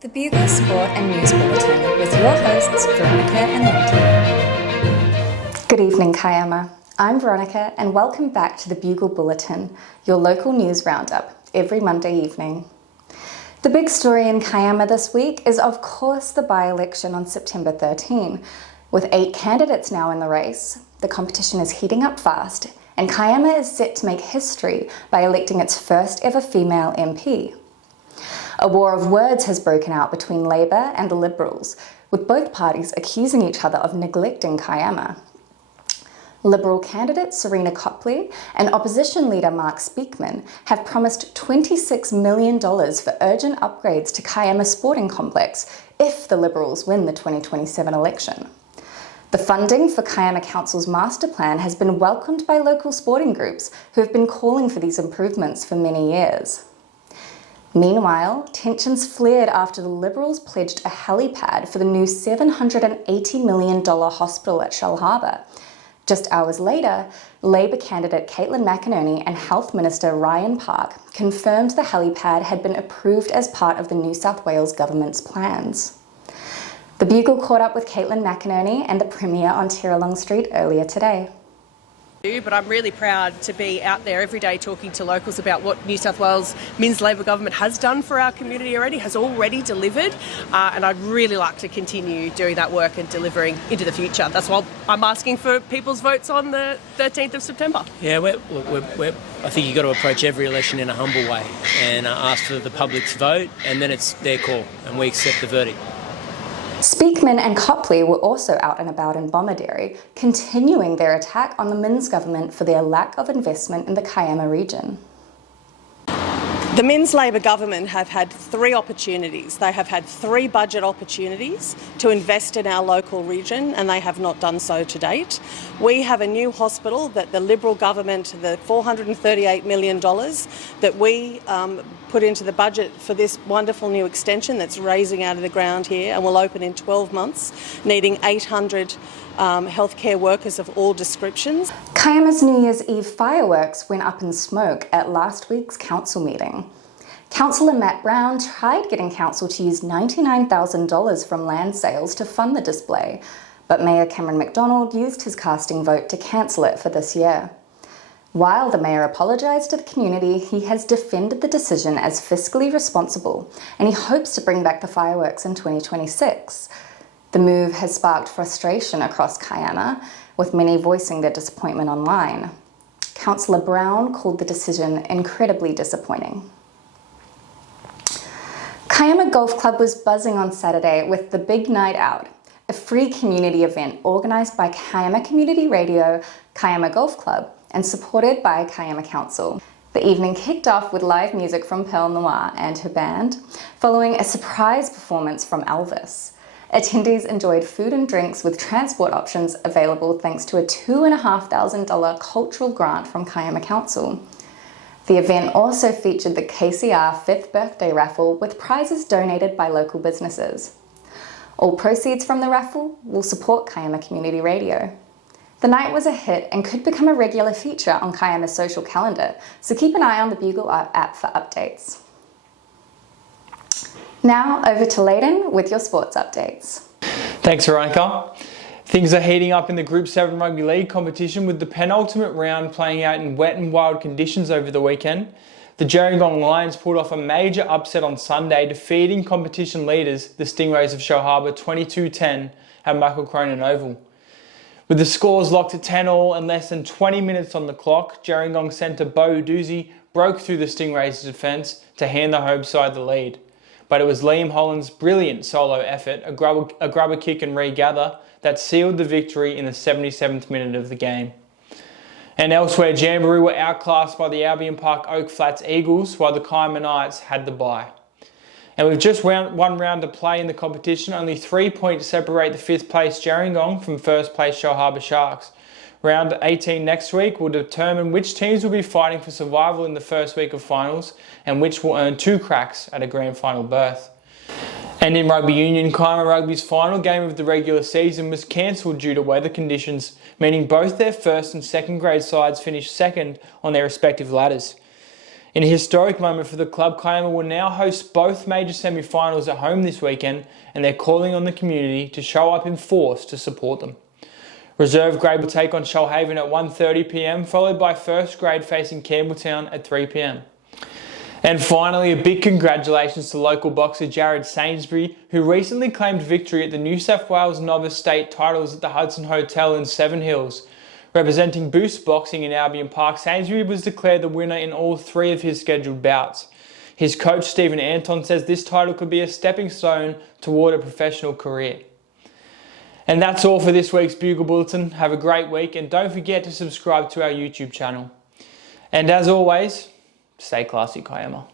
The Bugle Sport and News Bulletin with your hosts Veronica and Lindy. Good evening, Kiama. I'm Veronica and welcome back to the Bugle Bulletin, your local news roundup, every Monday evening. The big story in Kiama this week is of course the by-election on September 13. With 8 candidates now in the race, the competition is heating up fast and Kiama is set to make history by electing its first ever female MP. A war of words has broken out between Labour and the Liberals, with both parties accusing each other of neglecting Kiama. Liberal candidate Serena Copley and opposition leader Mark Speakman have promised $26 million for urgent upgrades to Kiama Sporting Complex if the Liberals win the 2027 election. The funding for Kiama Council's master plan has been welcomed by local sporting groups who have been calling for these improvements for many years. Meanwhile, tensions flared after the Liberals pledged a helipad for the new $780 million hospital at Shellharbour. Just hours later, Labour candidate Caitlin McInerney and Health Minister Ryan Park confirmed the helipad had been approved as part of the New South Wales government's plans. The Bugle caught up with Caitlin McInerney and the Premier on Tiralong Street earlier today. But I'm really proud to be out there every day talking to locals about what New South Wales Min's Labor government has done for our community already, has already delivered, and I'd really like to continue doing that work and delivering into the future. That's why I'm asking for people's votes on the 13th of September. Yeah, I think you've got to approach every election in a humble way and ask for the public's vote, and then it's their call, and we accept the verdict. Speakman and Copley were also out and about in Bomaderry, continuing their attack on the Min's government for their lack of investment in the Kiama region. The Min's Labor government have had 3 opportunities. They have had 3 budget opportunities to invest in our local region, and they have not done so to date. We have a new hospital that the Liberal government, the $438 million that we put into the budget for this wonderful new extension that's raising out of the ground here and will open in 12 months, needing 800 healthcare workers of all descriptions. Kiama's New Year's Eve fireworks went up in smoke at last week's council meeting. Councillor Matt Brown tried getting council to use $99,000 from land sales to fund the display, but Mayor Cameron McDonald used his casting vote to cancel it for this year. While the Mayor apologised to the community, he has defended the decision as fiscally responsible and he hopes to bring back the fireworks in 2026. The move has sparked frustration across Kiama, with many voicing their disappointment online. Councillor Brown called the decision incredibly disappointing. Kiama Golf Club was buzzing on Saturday with the Big Night Out, a free community event organised by Kiama Community Radio, Kiama Golf Club, and supported by Kiama Council. The evening kicked off with live music from Pearl Noir and her band, following a surprise performance from Elvis. Attendees enjoyed food and drinks with transport options available thanks to a $2,500 cultural grant from Kiama Council. The event also featured the KCR 5th birthday raffle with prizes donated by local businesses. All proceeds from the raffle will support Kiama Community Radio. The night was a hit and could become a regular feature on Kiama's social calendar, so keep an eye on the Bugle app for updates. Now over to Layden with your sports updates. Thanks, Veronica. Things are heating up in the Group 7 Rugby League competition with the penultimate round playing out in wet and wild conditions over the weekend. The Gerringong Lions pulled off a major upset on Sunday, defeating competition leaders, the Stingrays of Shellharbour 22-10 at Michael Cronin Oval. With the scores locked at 10-all and less than 20 minutes on the clock, Gerringong centre Bo Doozy broke through the Stingrays' defence to hand the home side the lead. But it was Liam Holland's brilliant solo effort, a grubber kick and regather, that sealed the victory in the 77th minute of the game. And elsewhere, Jamboree were outclassed by the Albion Park Oak Flats Eagles, while the Kiama Knights had the bye. And with just one round to play in the competition, only 3 points separate the 5th place Gerringong from 1st place Shellharbour Sharks. Round 18 next week will determine which teams will be fighting for survival in the first week of finals and which will earn 2 cracks at a grand final berth. And in rugby union, Kiama Rugby's final game of the regular season was cancelled due to weather conditions, meaning both their first and second grade sides finished second on their respective ladders. In a historic moment for the club, Kiama will now host both major semi-finals at home this weekend, and they're calling on the community to show up in force to support them. Reserve grade will take on Shoalhaven at 1:30 p.m, followed by first grade facing Campbelltown at 3 p.m. And finally, a big congratulations to local boxer Jarod Sainsbury, who recently claimed victory at the New South Wales Novice State Titles at the Hudson Hotel in Seven Hills. Representing Boost Boxing in Albion Park, Sainsbury was declared the winner in all 3 of his scheduled bouts. His coach Stephen Anton says this title could be a stepping stone toward a professional career. And that's all for this week's Bugle Bulletin. Have a great week, and don't forget to subscribe to our YouTube channel. And as always, stay classy, Kiama.